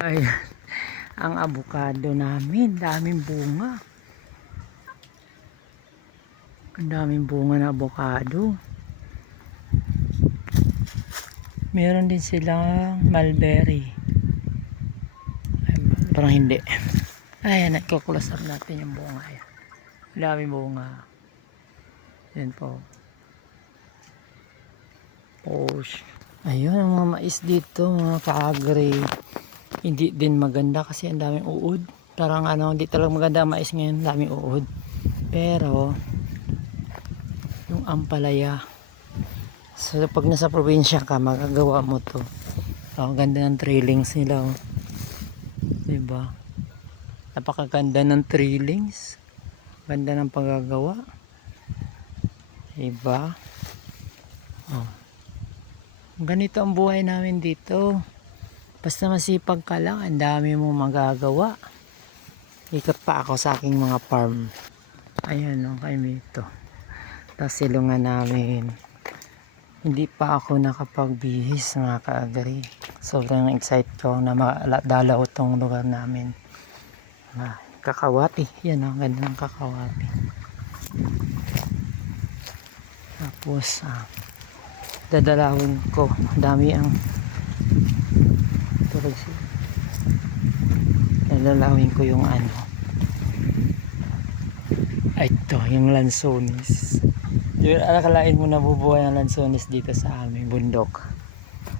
Ay, ang avocado namin, daming bunga. Ang daming bunga na avocado. Meron din silang mulberry. Ay, parang hindi. Ayan, nagkukulas up natin yung bunga. Ayan. Daming bunga. Yan po. Push. Ayun, ang mga mais dito, mga kaagri. Hindi din maganda kasi ang daming uod. Parang hindi talaga maganda ang mais ngayon, daming uod. Pero yung ampalaya, so pag nasa probinsya ka, magagawa mo to. Ang ganda ng trailings nila, oh. Diba? Napakaganda ng trailings. Ganda ng paggagawa. Diba? Oh. Ganito ang buhay namin dito. Basta masipag ka lang, ang dami mong magagawa. Ikot pa ako sa aking mga farm. Ayan, kay Mito. Tapos silungan namin. Hindi pa ako nakapagbihis, mga kaagri. Sobrang excited ko na madalaw itong lugar namin. Kakawati. Yan, ang ganda ng kakawati. Tapos, dadalawin ko. Dami ang tulog siya. Dadalawin ko yung ito, yung lansones. Yung akalain mo nabubuhay ang lansones dito sa aming bundok.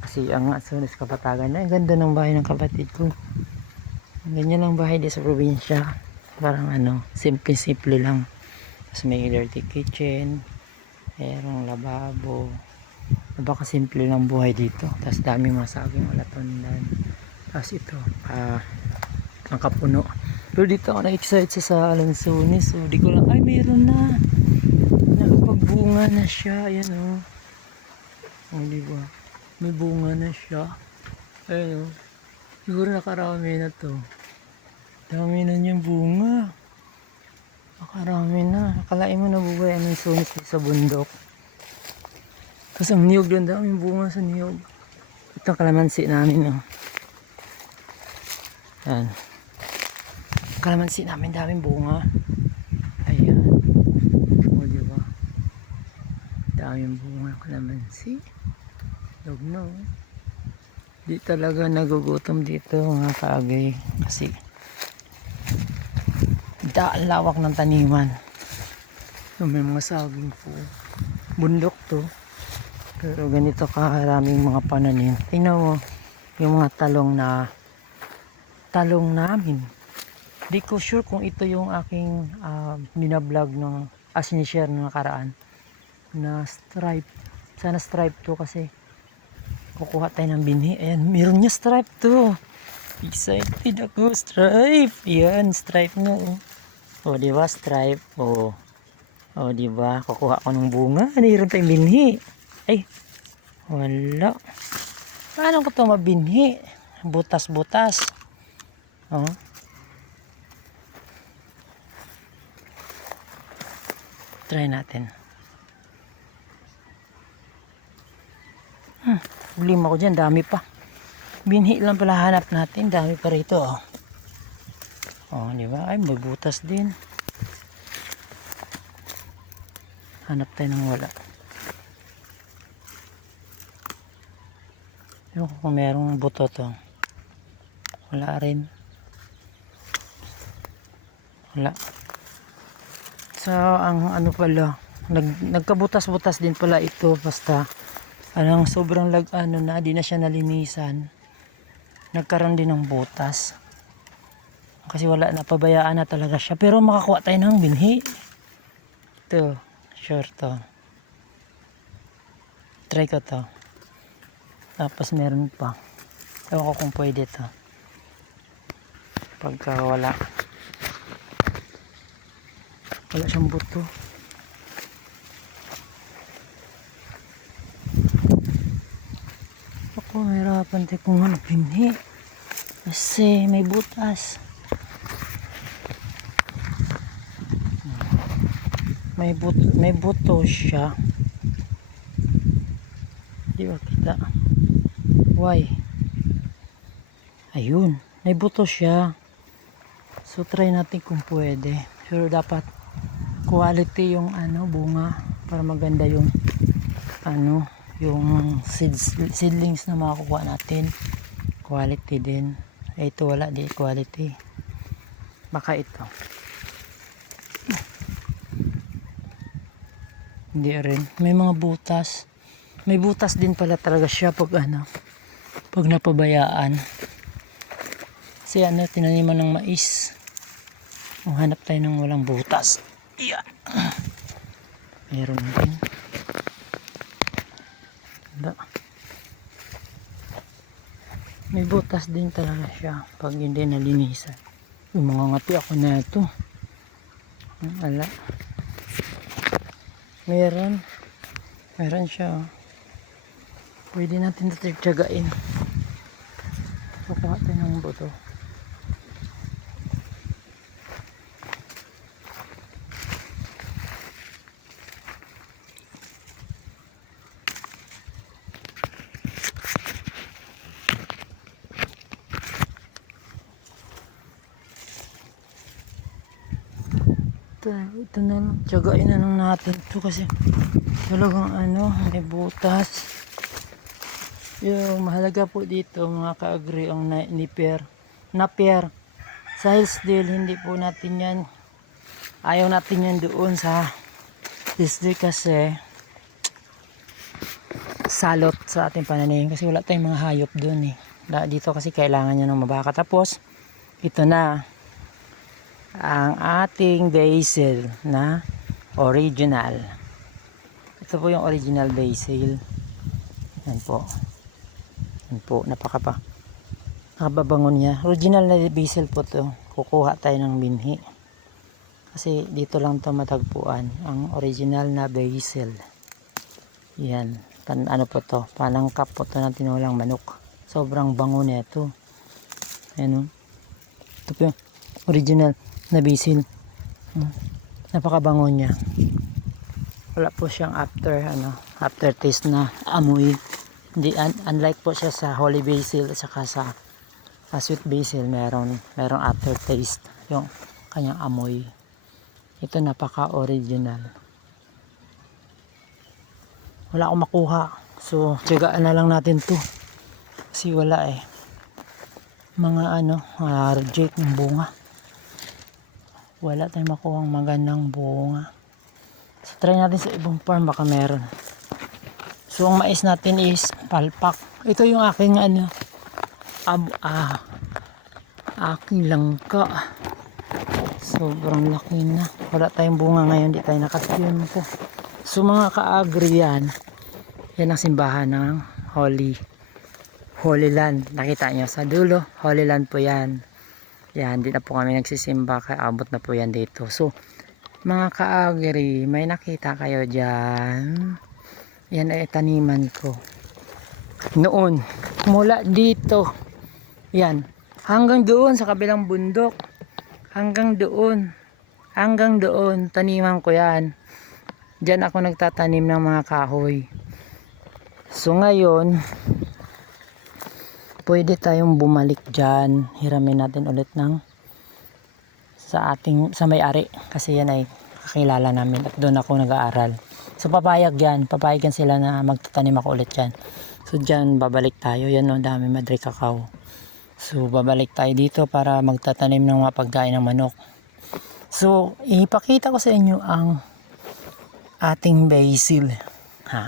Kasi ang lansones Kapatagan, ang ganda ng bahay ng kapatid ko. Ganyan lang bahay dito sa probinsya. Parang simple-simple lang. Tapos may dirty kitchen, mayroong lababo. Baka simple lang buhay dito. Tapos daming masaging malatondan. Tapos ito, ang kapuno. Pero dito ako na-excite sa lansones. So di ko lang, mayroon na. Nakapagbunga na siya. Ayan, diba? May bunga na siya. Ayan, siguro nakarami na to. Dami na niyang bunga. Nakarami na. Akalain mo nabubuhay ang lansones sa bundok. Tapos ang niyog doon, daming bunga sa niyog. Ito kalamansi namin, Ayan. Kalamansi namin, daming bunga. Ayan. Diba? Daming bunga kalamansi. Log na, Di talaga nagugutom dito, mga kaagay. Kasi ang lawak ng taniman. So, may mga saging po. Bundok to. Pero ganito karaming mga pananim. Tingnan mo yung mga talong namin. Di ko sure kung ito yung aking binablog ng sinishare ng nakaraan na stripe. Sana stripe to kasi kukuha tayo ng binhi. Ayan, meron niya stripe to. Excited ako, stripe. Yan, stripe na. Diba, stripe. Diba, kukuha ko ng bunga. Meron tayong binhi. Ay, wala. Paano ko ito mabinhi? Butas-butas. Try natin. Problema ko dyan, dami pa. Binhi lang pala hanap natin, dami pa rito. Diba? Ay, may butas din. Hanap tayo ng wala. Ewan ko kung merong buto to. Wala rin. Wala. So, ang pala, nagkabutas-butas din pala ito. Basta, sobrang di na siya nalinisan. Nagkaroon din ng butas. Kasi wala na, pabayaan na talaga siya. Pero makakuha tayo ng binhi. Ito, sure to. Try ko to. Tapos meron pa. Ewan ko kung pwede to. Pagka wala siyang buto. Ako, mahirapan tayo kung binhi. Kasi may butas. May buto siya. Di ba kita? Why? Ayun. May buto siya. So try natin kung pwede. Pero dapat quality yung bunga para maganda yung yung seedlings na makukuha natin. Quality din. Ito wala di quality. Baka ito. Hindi rin. May mga butas. May butas din pala talaga siya pag pag napabayaan. Kasi tinaniman ng mais. Hanap tayo ng walang butas. Yeah. Meron din. May butas din talaga siya pag hindi nalinisan. Yung mga ngati ako na ito. Ala. Meron siya. Pwede natin ito tiyagain. Kukuha tayo ng buto. Ito na lang. Tiyagain na lang natin ito kasi talagang may butas. Yung mahalaga po dito mga ka-agri ang napier sa Hillsdale. Hindi po natin yan, ayaw natin yan doon sa district kasi salot sa ating pananim kasi wala tayong mga hayop doon dito kasi kailangan nyo ng mabaka. Tapos ito na ang ating basil na original. Ito po yung original basil. Yan po. Nakababangon niya. Original na basil po to. Kukuha tayo ng binhi. Kasi dito lang to matagpuan. Ang original na basil. Yan. Ano po to? Panangkap po to ng tinulang manok. Sobrang bango nito. Ayan o. Ito po yung original na basil. Napakabango niya. Wala po siyang aftertaste na amoy. Hindi, unlike po siya sa holy basil at saka sa sweet basil, merong aftertaste yung kanyang amoy. Ito napaka original. Wala akong makuha, so tiyagaan na lang natin to kasi wala mga reject ng bunga. Wala tayong makuha ang magandang bunga. So try natin sa ibang farm, baka meron. So ang mais natin is palpak. Ito yung aking aking langka. Sobrang laki na. Wala tayong bunga ngayon, di tayo nakatiempo. So mga ka-agri yan ang simbahan ng Holy Land. Nakita nyo sa dulo, Holy Land po yan. Yan, di na po kami nagsisimba, kaya abot na po yan dito. So mga ka-agri, may nakita kayo dyan. Yan ay taniman ko. Noon, mula dito, yan, hanggang doon sa kabilang bundok. Hanggang doon, taniman ko yan. Diyan ako nagtatanim ng mga kahoy. So ngayon, pwede tayong bumalik dyan. Hiramin natin ulit sa may-ari. Kasi yan ay kakilala namin at doon ako nag-aaral. So papayag sila na magtatanim ako ulit dyan. So dyan babalik tayo. Yan dami Madre Cacao. So babalik tayo dito para magtatanim ng mga pagkain ng manok. So ipakita ko sa inyo ang ating basil.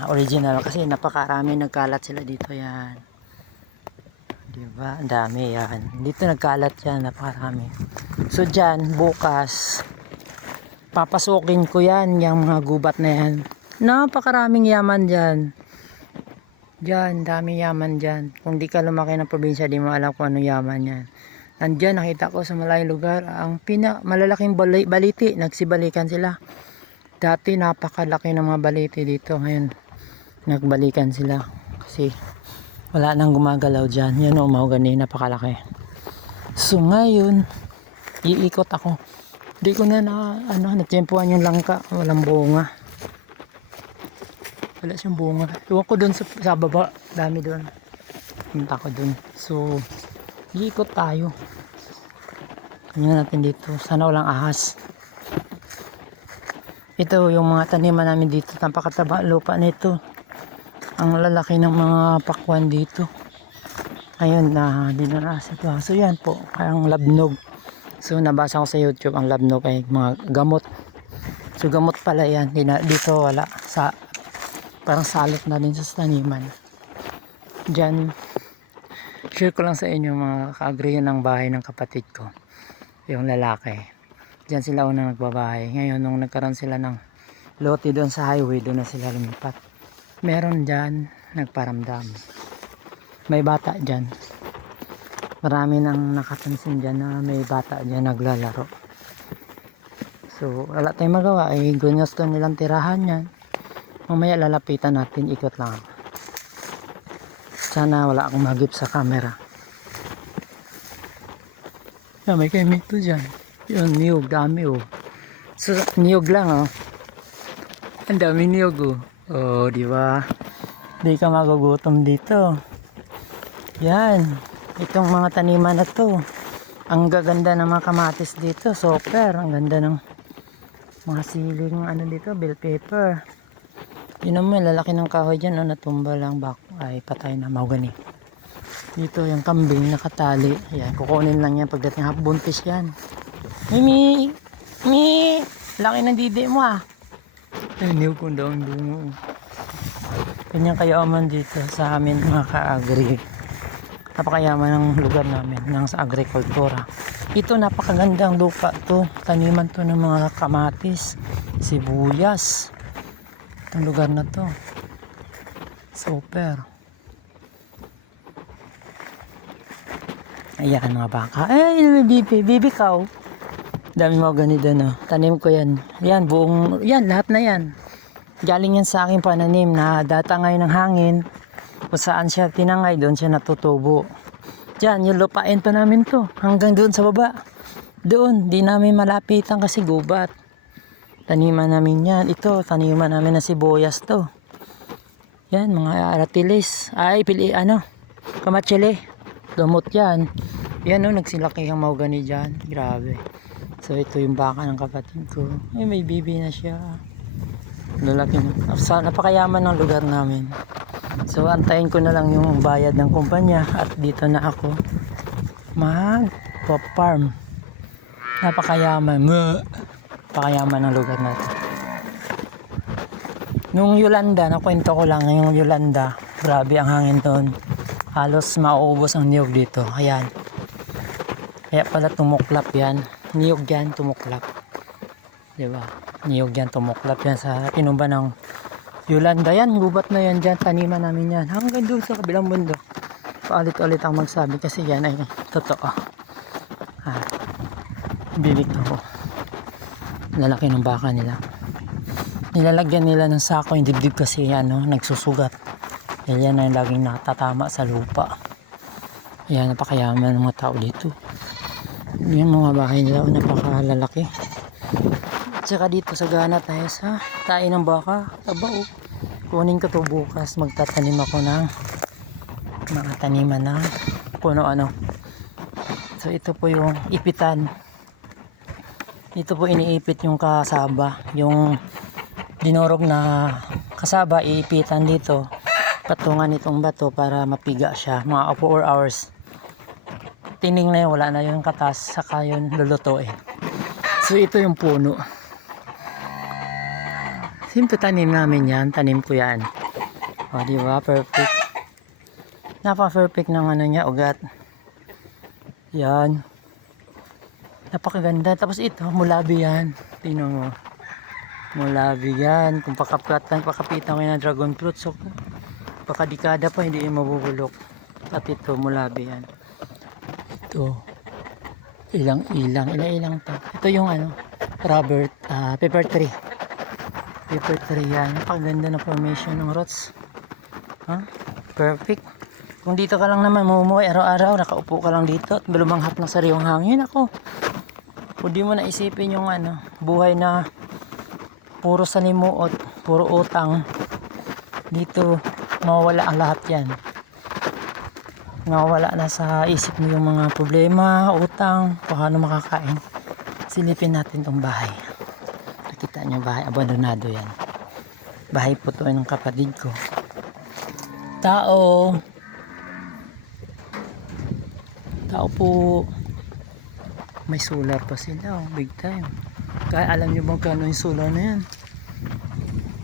Original kasi napakarami nagkalat sila dito yan. Diba? Ang dami yan. Dito nagkalat yan, napakarami. So dyan, bukas, papasukin ko yan, yung mga gubat na yan. Napakaraming yaman dyan. Dyan, dami yaman dyan. Kung di ka lumaki ng probinsya, di mo alam kung ano yaman yan. Nandyan, nakita ko sa malayong lugar, ang malalaking baliti, nagsibalikan sila. Dati napakalaki ng mga baliti dito. Ngayon, nagbalikan sila. Kasi wala nang gumagalaw dyan. Yan o, mahogani, napakalaki. So ngayon, iikot ako. Di ko na natiyempuan yung langka. Walang bunga. Wala siyang bunga. Iwan ko dun sa baba. Dami dun. Punta ko dun. So, Iikot tayo. Tingnan natin dito. Sana walang ahas. Ito yung mga taniman namin dito. Napakataba lupa nito. Ang lalaki ng mga pakwan dito. Ayun na dinarasa ito. So yan po. Parang labnog. So nabasa ko sa YouTube ang labnog ay mga gamot. So gamot pala yan. Dito wala. Parang salot na din sa taniman. Diyan. Share ko lang sa inyo mga kaagriyan ng bahay ng kapatid ko. Yung lalaki. Diyan sila unang nagbabahay. Ngayon nung nagkaroon sila ng lote doon sa highway, doon na sila lumipat. Meron dyan nagparamdam. May bata dyan. Marami nang nakapansin dyan na may bata dyan naglalaro. So wala tayong magawa. Gunyos to nilang tirahan yan. Mamaya lalapitan natin. Ikot lang. Sana wala akong magip sa camera. May kemito dyan. Yun, niyog, dami oh. So, niyog lang oh. Ang dami niyog oh. Oh, di ba? Di ka magugutom dito. Yan. Itong mga taniman na to. Ang gaganda ng mga kamatis dito. Super. Ang ganda ng mga siling ano dito. Bell pepper. Yun naman, lalaki ng kahoy dyan. Oh, natumba lang. Ay, patay na. Mahogany. Dito yung kambing nakatali. Ayan, kukunin lang yan pagdating buntis yan. Mimi! Mi! Laki ng didi mo ah. Ay, niyog kong daw ang bungo. Ganyan kayaman dito sa amin mga ka-agri. Napakayaman ng lugar namin ng sa agrikultura. Ito napakagandang lupa to. Taniman to ng mga kamatis, sibuyas. Itong lugar na to. Super. Ayan mga baka. Ay, bibi cow. Dami mga ganito no. Tanim ko yan. Yan, buong, yan, lahat na yan. Galing yan sa aking pananim na datangay ng hangin. Kung saan siya tinangay, doon siya natutubo. Diyan, yung lupain pa namin to. Hanggang doon sa baba. Doon, di namin malapitan kasi gubat. Taniman namin yan. Ito, taniman namin na sibuyas to. Yan, mga aratilis. Ay, kamatsili. Gamot yan. Yan o, nagsilaki ang mahogany dyan. Grabe. So, ito yung baka ng kapatid ko. Ay, may bibi na siya. Lalaki na. Napakayaman ng lugar namin. So, antayin ko na lang yung bayad ng kumpanya. At dito na ako mag-farm. Napakayaman. Napakayaman ng lugar natin. Nung Yolanda, nakwento ko lang yung Yolanda. Grabe ang hangin doon. Halos mauubos ang niyog dito. Ayan. Kaya pala tumuklap yan. Niyog yan, tumuklap. Diba? Niyog yan, tumuklap yan sa tinumba ng Yolanda. Yan, gubat na yan dyan. Taniman namin yan. Hanggang doon sa kabilang mundo. Paulit-ulit ang magsabi kasi yan ay totoo. Bilik ako. Lalaki ng baka nila. Nilalagyan nila ng sako yung dibdib kasi yan, no? Nagsusugat. Yan ay laging natatama sa lupa. Ayan, napakayaman ng mga tao dito. Yan mga bahay nila, napakalalaki. Tsaka dito sa gana tayo sa tayo ng baka. Aba, kunin ko to bukas. Magtatanim ako ng mga taniman na puno ano. So ito po yung ipitan. Ito po iniipit yung kasaba. Yung dinurog na kasaba, iipitan dito. Patungan itong bato para mapiga siya. Mga 4 hours. Tining na yun, wala na yung katas. Saka yun lulutuin. So ito yung puno. Simple tanim namin yan. Tanim ko yan. O diba? Perfect. Napaka-perfect ng ano niya, ugat. Yan. Napakaganda. Tapos ito, mulabi yan. Tingnan mo. Mulabi yan. Kung pakapitan ko ng dragon fruit. So, baka dekada pa hindi yung mabubulok. At ito, mulabi yan. Ito. Ilang to. Ito yung ano, rubber, pepper tree. Pepper tree yan. Napakaganda na formation ng roots. Perfect. Kung dito ka lang naman mumuhay araw-araw, nakaupo ka lang dito at lumanghap ng sariwang hangin, ako. Kung di mo naisipin yung ano, buhay na puro salimuot, puro utang, dito mawawala ang lahat yan. nawawala na sa isip mo yung mga problema, utang, paano makakain. Silipin natin tong bahay. Nakita nyo bahay, abandonado yan. Bahay po to ng kapatid ko. Tao. Tao po. May solar pa sila, oh, big time. Kaya alam nyo bang kano yung solar na yan?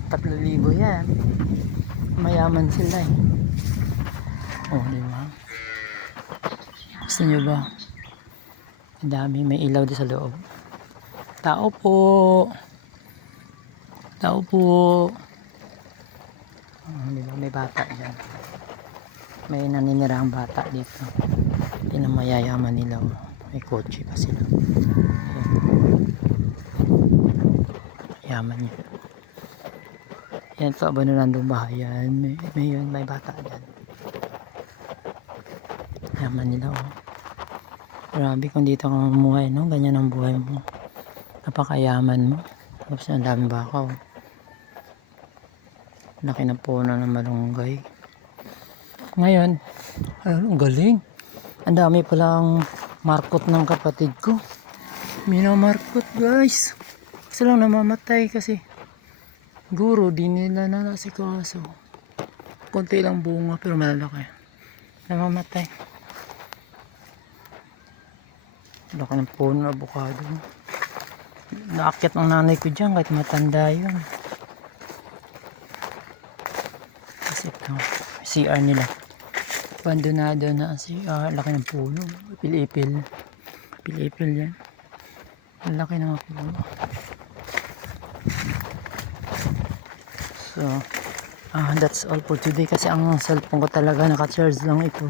3,000 yan. Mayaman sila eh. Oh, di ba? Gusto nyo ba? Ang dami, may ilaw din sa loob. Tao po. Tao po. Oh, di ba? May bata dyan. May naninirang bata dito. Hindi na mayayaman nila. May kotse pa sila. Yaman niya. Yan po, abandonadong bahay yan. May bata dyan. Yaman nila, oh. Grabe kung dito ka mamuhay, no? Ganyan ang buhay mo. Napakayaman mo. Tapos ang dami baka, oh. Laki na puno ng malunggay. Ngayon, ayun, ang galing. Ang dami palang markot ng kapatid ko. Minamarkot, guys. Kasi lang namamatay kasi guro, di nila nasikaso. Konti lang bunga pero malalaki. Namamatay. Laki ng puno ng avocado. Naakyat ang nanay ko dyan kahit matanda yun. Kasi ito, CR nila. Abandonado na ang CR. Laki ng puno. Ipil-ipil. Ipil-ipil yan. Ang laki ng puno. So, that's all for today kasi ang cellphone ko talaga naka-charge lang ito.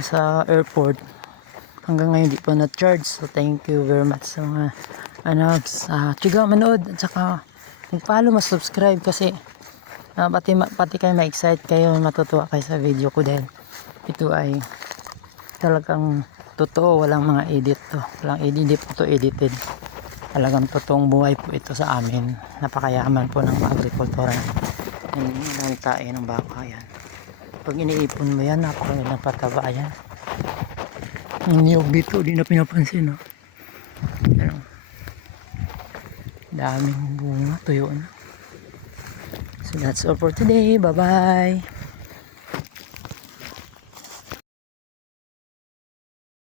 Sa airport. Hanggang ngayon di pa na-charge. So, thank you very much sa mga tiyaga manood at saka mag-follow, mas-subscribe kasi pati kayo ma-excite kayo, matutuwa kayo sa video ko dahil ito ay talagang totoo, walang mga edit to. Walang edit, hindi po to edited. Talagang totoong buhay po ito sa amin. Napakayaman po ng agrikultura. Ang tae ng baka yan. Pag iniipon mo yan, napakagandang pataba yan. Ang niyog dito, di na pinapansin. No? Pero, daming bunga, tuyo na. So that's all for today. Bye bye.